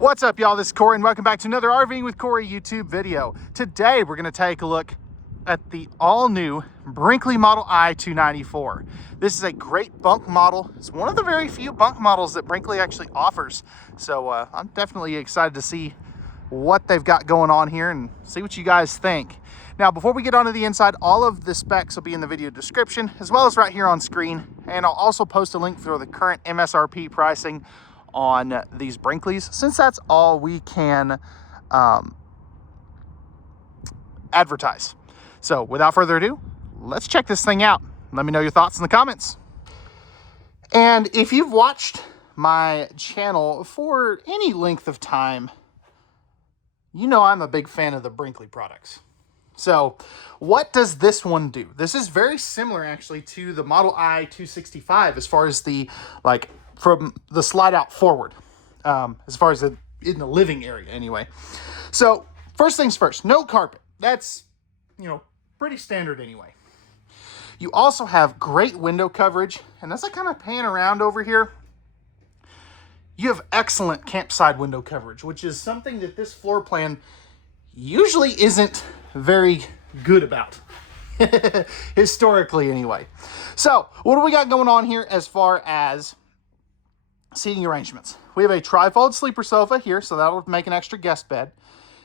What's up, y'all? This is Corey, and welcome back to another RVing with Corey YouTube video. Today, we're going to take a look at the all-new Brinkley Model I 294. This is a great bunk model. It's one of the very few bunk models that Brinkley actually offers. So I'm definitely excited to see what they've got going on here and see what you guys think. Now, before we get onto the inside, all of the specs will be in the video description, as well as right here on screen. And I'll also post a link for the current MSRP pricing on these Brinkleys, since that's all we can advertise. So without further ado, let's check this thing out. Let me know your thoughts in the comments. And if you've watched my channel for any length of time, you know I'm a big fan of the Brinkley products. So what does this one do? This is very similar actually to the Model I 265 as far as the, from the slide out forward, as far as in the living area anyway. So first things first, no carpet. That's, pretty standard anyway. You also have great window coverage, and as I kind of pan around over here, you have excellent campside window coverage, which is something that this floor plan usually isn't very good about, historically anyway. So what do we got going on here as far as seating arrangements? We have a trifold sleeper sofa here, so that'll make an extra guest bed.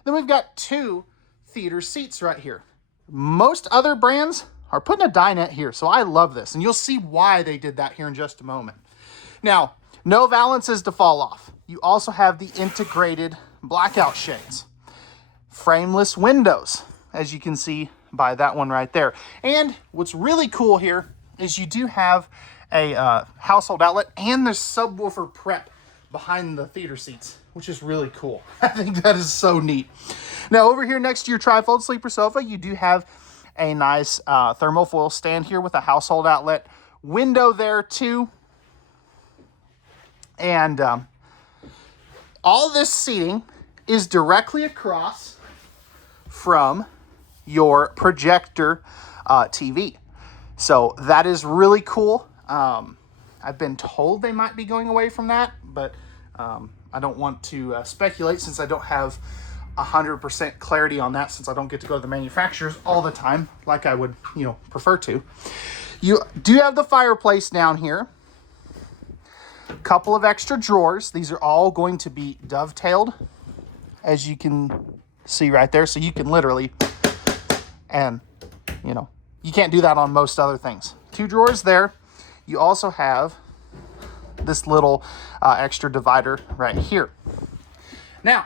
Then we've got two theater seats right here. Most other brands are putting a dinette here, so I love this, and you'll see why they did that here in just a moment. Now, no valances to fall off. You also have the integrated blackout shades. Frameless windows, as you can see by that one right there. And what's really cool here is you do have a household outlet, and there's subwoofer prep behind the theater seats, which is really cool. I think that is so neat. Now, over here next to your trifold sleeper sofa, you do have a nice thermofoil stand here with a household outlet window there too. And all this seating is directly across from your projector TV. So that is really cool. I've been told they might be going away from that, but I don't want to speculate since I don't have 100% clarity on that, since I don't get to go to the manufacturers all the time like I would, prefer to. You do have the fireplace down here. A couple of extra drawers. These are all going to be dovetailed, as you can see right there. So you can literally, and you can't do that on most other things. Two drawers there. You also have this little extra divider right here. Now,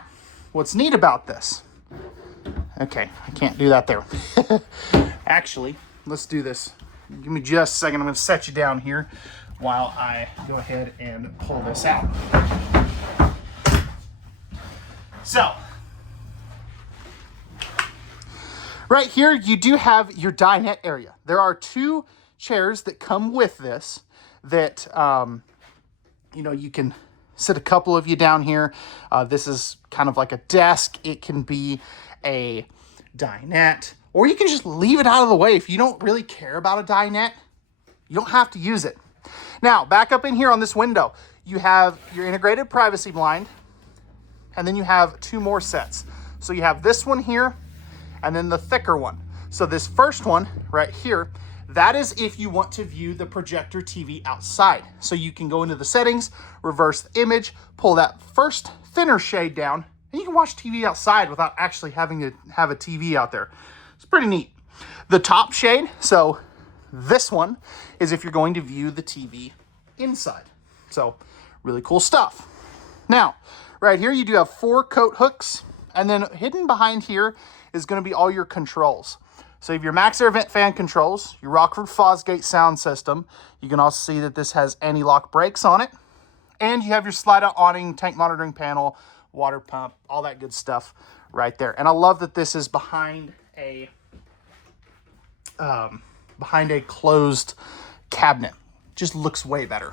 what's neat about this? Okay, I can't do that there. Actually, let's do this. Give me just a second. I'm going to set you down here while I go ahead and pull this out. So, right here, you do have your dinette area. There are two chairs that come with this that, you can sit a couple of you down here. This is kind of like a desk. It can be a dinette, or you can just leave it out of the way. If you don't really care about a dinette, you don't have to use it. Now, back up in here on this window, you have your integrated privacy blind, and then you have two more sets. So you have this one here, and then the thicker one. So this first one right here, that is if you want to view the projector TV outside. So you can go into the settings, reverse the image, pull that first thinner shade down, and you can watch TV outside without actually having to have a TV out there. It's pretty neat. The top shade, so this one is if you're going to view the TV inside. So really cool stuff. Now, right here you do have 4 coat hooks, and then hidden behind here is going to be all your controls. So you have your Max Air Vent fan controls, your Rockford Fosgate sound system. You can also see that this has anti-lock brakes on it. And you have your slide-out awning, tank monitoring panel, water pump, all that good stuff right there. And I love that this is behind a closed cabinet. Just looks way better.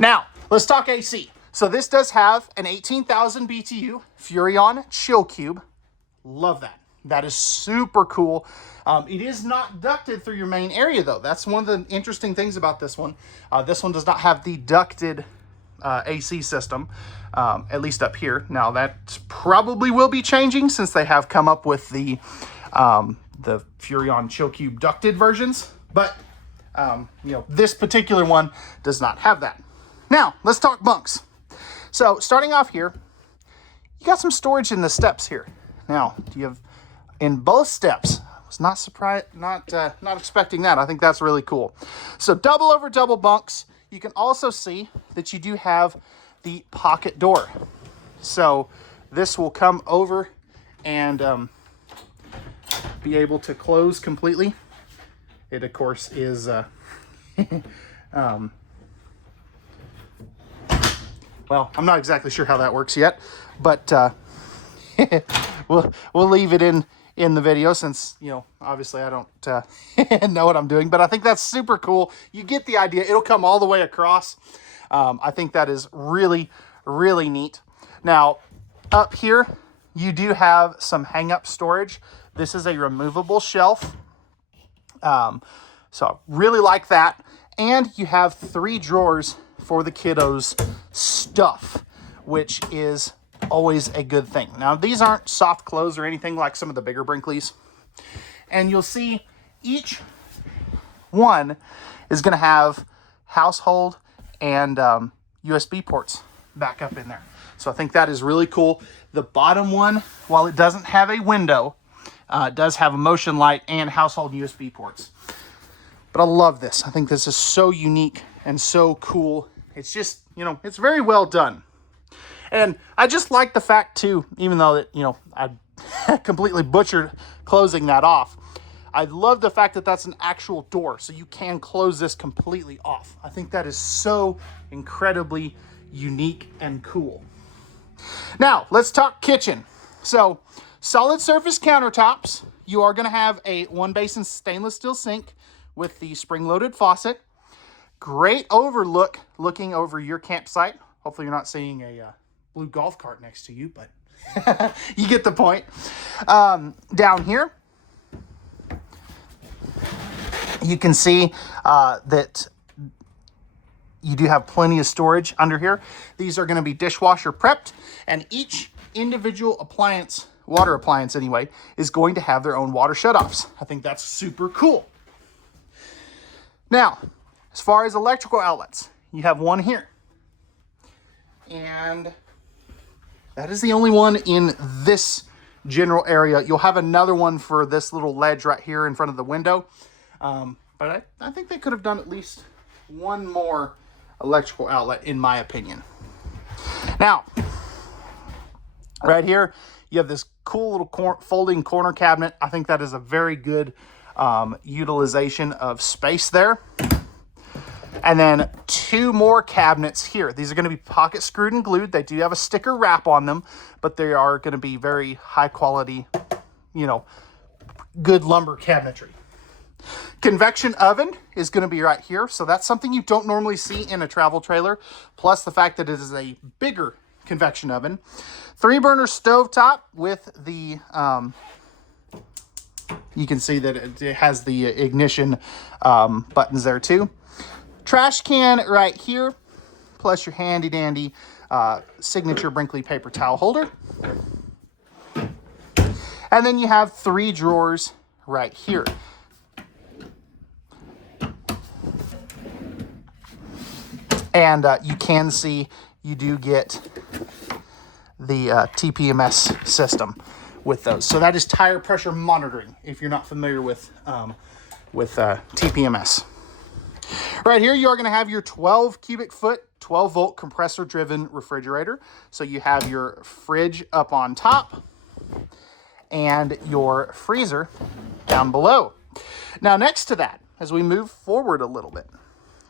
Now, let's talk AC. So this does have an 18,000 BTU Furrion chill cube. Love that. That is super cool. It is not ducted through your main area, though. That's one of the interesting things about this one. This one does not have the ducted AC system, at least up here. Now that probably will be changing since they have come up with the Furrion Chill Cube ducted versions, but you know, this particular one does not have that. Now let's talk bunks. So starting off here, you got some storage in the steps here. Now, you have in both steps. I was not surprised, not expecting that. I think that's really cool. So double over double bunks. You can also see that you do have the pocket door. So this will come over and be able to close completely. It of course is well, I'm not exactly sure how that works yet, but we'll leave it in the video since, you know, obviously I don't know what I'm doing, but I think that's super cool. You get the idea. It'll come all the way across. I think that is really, really neat. Now, up here, you do have some hang-up storage. This is a removable shelf. So I really like that. And you have 3 drawers for the kiddos' stuff, which is always a good thing. Now, these aren't soft close or anything like some of the bigger Brinkleys. And you'll see each one is going to have household and USB ports back up in there. So I think that is really cool. The bottom one, while it doesn't have a window, does have a motion light and household USB ports. But I love this. I think this is so unique and so cool. It's just, you know, it's very well done. And I just like the fact too, even though that, you know, I completely butchered closing that off. I love the fact that that's an actual door, so you can close this completely off. I think that is so incredibly unique and cool. Now, let's talk kitchen. So, solid surface countertops. You are going to have a 1-basin stainless steel sink with the spring-loaded faucet. Great overlook looking over your campsite. Hopefully you're not seeing a blue golf cart next to you, but you get the point. Down here, you can see that you do have plenty of storage under here. These are going to be dishwasher prepped, and each individual appliance, water appliance anyway, is going to have their own water shutoffs. I think that's super cool. Now, as far as electrical outlets, you have one here. And that is the only one in this general area. You'll have another one for this little ledge right here in front of the window. But I think they could have done at least one more electrical outlet, in my opinion. Now, right here, you have this cool little folding corner cabinet. I think that is a very good utilization of space there. And then 2 more cabinets here. These are going to be pocket screwed and glued. They do have a sticker wrap on them, but they are going to be very high quality, you know, good lumber cabinetry. Convection oven is going to be right here. So that's something you don't normally see in a travel trailer. Plus the fact that it is a bigger convection oven. 3-burner stovetop with the, you can see that it has the ignition buttons there too. Trash can right here, plus your handy dandy signature Brinkley paper towel holder. And then you have 3 drawers right here. And you can see you do get the TPMS system with those. So that is tire pressure monitoring, if you're not familiar with TPMS. Right here, you are going to have your 12 cubic foot, 12 volt compressor driven refrigerator. So you have your fridge up on top and your freezer down below. Now, next to that, as we move forward a little bit,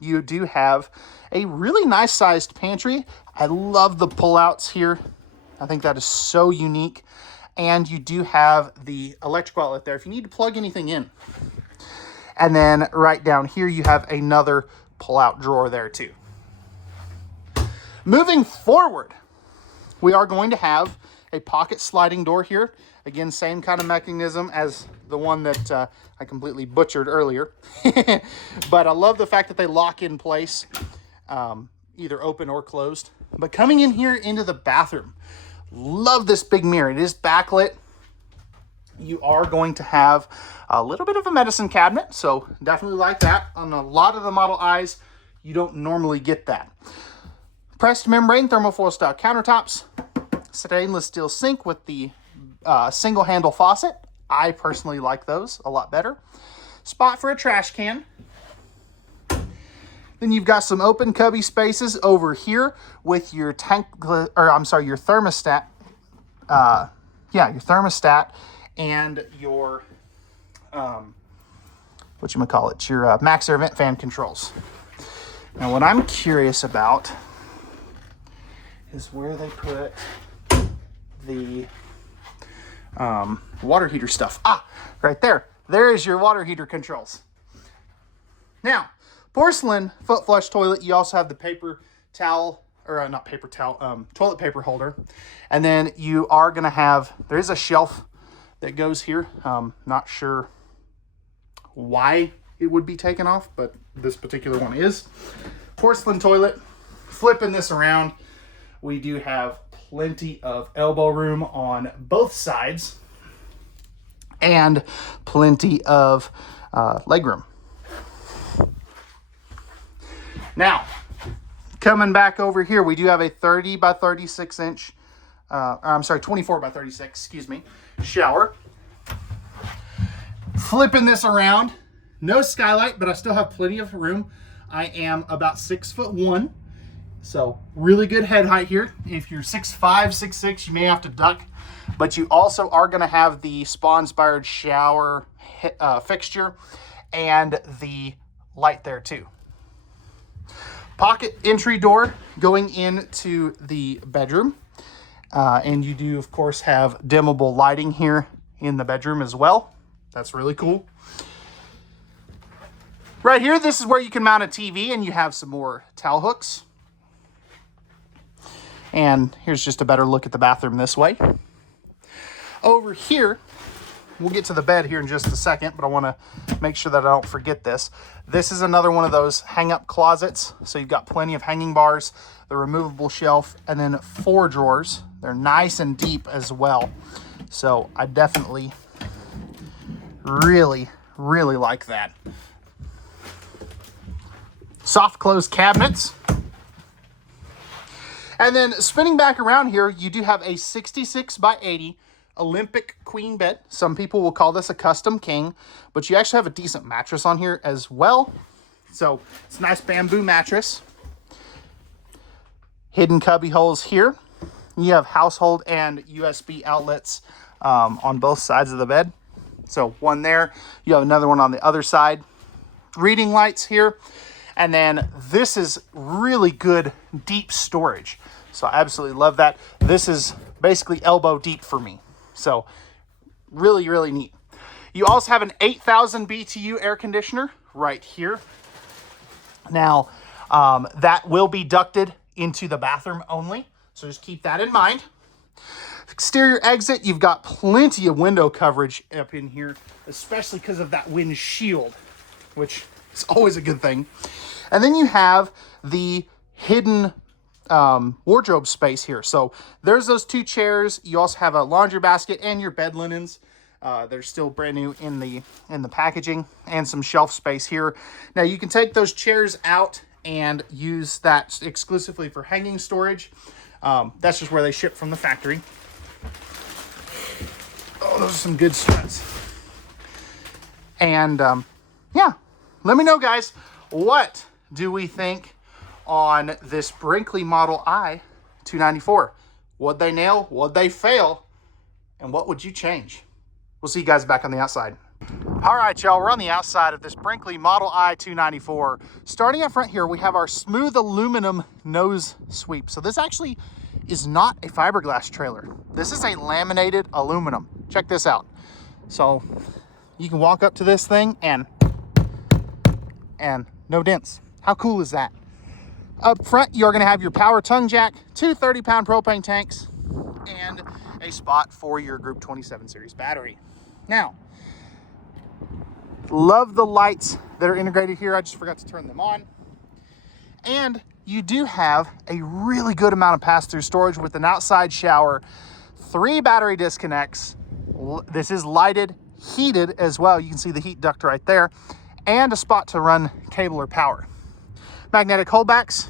you do have a really nice sized pantry. I love the pullouts here. I think that is so unique. And you do have the electrical outlet there if you need to plug anything in. And then right down here, you have another pull-out drawer there too. Moving forward, we are going to have a pocket sliding door here. Again, same kind of mechanism as the one that I completely butchered earlier. But I love the fact that they lock in place. either open or closed. But coming in here into the bathroom, love this big mirror. It is backlit. You are going to have a little bit of a medicine cabinet, so definitely like that. On a lot of the Model Is, you don't normally get that. Pressed membrane thermofoil style countertops, stainless steel sink with the single handle faucet. I personally like those a lot better. Spot for a trash can. Then you've got some open cubby spaces over here with your your thermostat. Your thermostat and your your max air vent fan controls. Now, what I'm curious about is where they put the water heater stuff. Right there. There is your water heater controls. Now, porcelain foot flush toilet. You also have the paper towel, or not paper towel, toilet paper holder. And then you are going to have, there is a shelf that goes here. Not sure why it would be taken off, but this particular one is. Porcelain toilet. Flipping this around, we do have plenty of elbow room on both sides and plenty of leg room. Now, coming back over here, we do have a 30 by 36 inch, 24 by 36, shower. Flipping this around, no skylight, but I still have plenty of room. I am about 6'1", so really good head height here. If you're 6'5", 6'6", you may have to duck, but you also are going to have the spa-inspired shower fixture and the light there too. Pocket entry door going into the bedroom. And you do, of course, have dimmable lighting here in the bedroom as well. That's really cool. Right here, this is where you can mount a TV, and you have some more towel hooks. And here's just a better look at the bathroom this way. Over here, we'll get to the bed here in just a second, but I want to make sure that I don't forget this. This is another one of those hang-up closets. So you've got plenty of hanging bars, the removable shelf, and then 4 drawers. They're nice and deep as well. So I definitely really, really like that. Soft close cabinets. And then spinning back around here, you do have a 66 by 80 Olympic queen bed. Some people will call this a custom king, but you actually have a decent mattress on here as well. So it's a nice bamboo mattress. Hidden cubby holes here. You have household and USB outlets on both sides of the bed. So one there, you have another one on the other side. Reading lights here. And then this is really good deep storage. So I absolutely love that. This is basically elbow deep for me. So really, really neat. You also have an 8,000 BTU air conditioner right here. Now, that will be ducted into the bathroom only. So just keep that in mind. Exterior exit, you've got plenty of window coverage up in here, especially because of that wind shield, which is always a good thing. And then you have the hidden wardrobe space here. So there's those 2 chairs. You also have a laundry basket and your bed linens. They're still brand new in the packaging, and some shelf space here. Now you can take those chairs out and use that exclusively for hanging storage. That's just where they ship from the factory. Oh, those are some good struts. And yeah, let me know, guys, what do we think on this Brinkley Model I 294? What'd they nail? What'd they fail? And what would you change? We'll see you guys back on the outside. All right, y'all, we're on the outside of this Brinkley Model I 294. Starting up front here, we have our smooth aluminum nose sweep. So this actually is not a fiberglass trailer. This is a laminated aluminum. Check this out. So you can walk up to this thing and no dents. How cool is that? Up front, you're going to have your power tongue jack, 2 30-pound propane tanks, and a spot for your Group 27 series battery. Now, love the lights that are integrated here. I just forgot to turn them on. And you do have a really good amount of pass-through storage with an outside shower, 3 battery disconnects. This is lighted, heated as well. You can see the heat duct right there, and a spot to run cable or power. Magnetic holdbacks,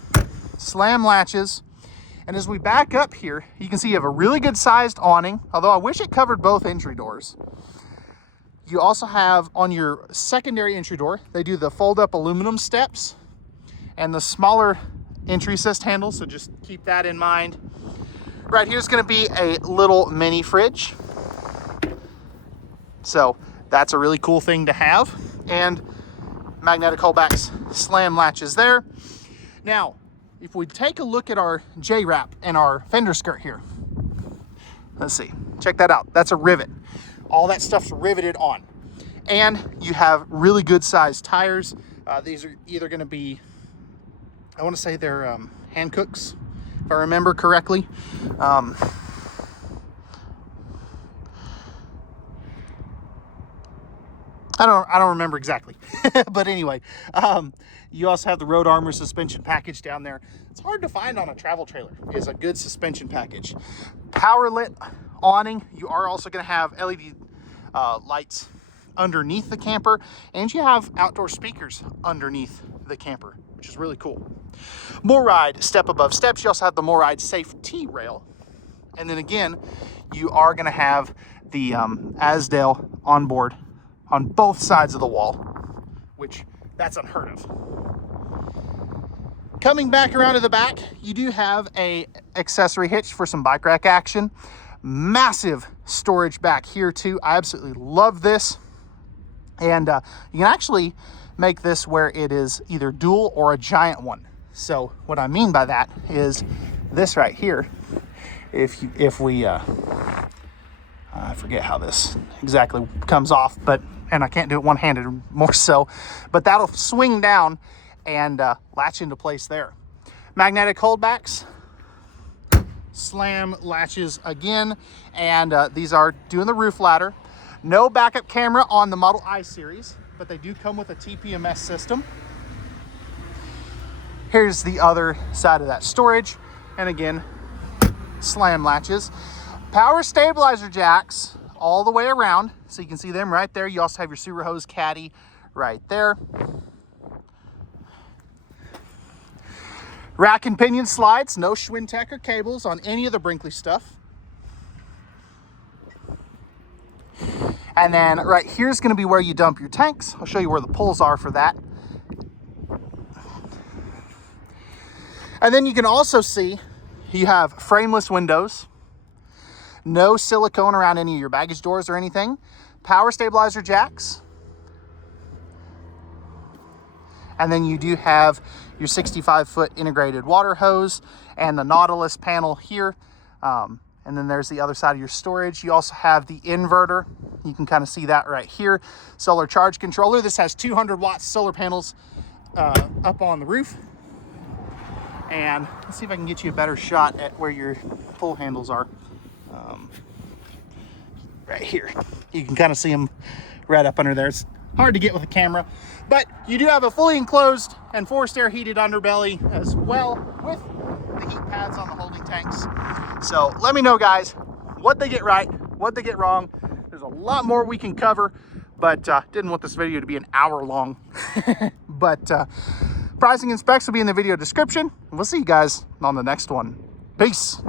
slam latches, and as we back up here, you can see you have a really good sized awning, although I wish it covered both entry doors. You also have on your secondary entry door, they do the fold up aluminum steps and the smaller entry assist handle, so just keep that in mind. Right here's gonna be a little mini fridge. So that's a really cool thing to have. And magnetic holdbacks, slam latches there. Now, if we take a look at our J-wrap and our fender skirt here, let's see, check that out. That's a rivet. All that stuff's riveted on. And you have really good sized tires. These are either gonna be, I wanna say they're Hancooks, if I remember correctly. I don't remember exactly, but anyway, you also have the Road Armor suspension package down there. It's hard to find on a travel trailer, is a good suspension package. Power lit awning. You are also going to have LED lights underneath the camper, and you have outdoor speakers underneath the camper, which is really cool. MORryde step above steps. You also have the MORryde safety rail, and then again, you are going to have the Azdel onboard on both sides of the wall, which that's unheard of. Coming back around to the back, you do have a accessory hitch for some bike rack action. Massive storage back here too. I absolutely love this. And you can actually make this where it is either dual or a giant one. So what I mean by that is this right here. If we I forget how this exactly comes off, and I can't do it one-handed more so, but that'll swing down and latch into place there. Magnetic holdbacks, slam latches again, and these are doing the roof ladder. No backup camera on the Model I series, but they do come with a TPMS system. Here's the other side of that storage, and again, slam latches. Power stabilizer jacks all the way around, so you can see them right there. You also have your sewer hose caddy right there. Rack and pinion slides, no Schwintek or cables on any of the Brinkley stuff. And then right here's going to be where you dump your tanks. I'll show you where the pulls are for that. And then you can also see you have frameless windows. No silicone around any of your baggage doors or anything. Power stabilizer jacks. And then you do have your 65-foot integrated water hose and the Nautilus panel here. And then there's the other side of your storage. You also have the inverter. You can kind of see that right here. Solar charge controller. This has 200 watts solar panels up on the roof. And let's see if I can get you a better shot at where your pull handles are. Right here. You can kind of see them right up under there. It's hard to get with a camera, but you do have a fully enclosed and forced air heated underbelly as well with the heat pads on the holding tanks. So let me know, guys, what they get right, what they get wrong. There's a lot more we can cover, but didn't want this video to be an hour long. But pricing and specs will be in the video description. We'll see you guys on the next one. Peace.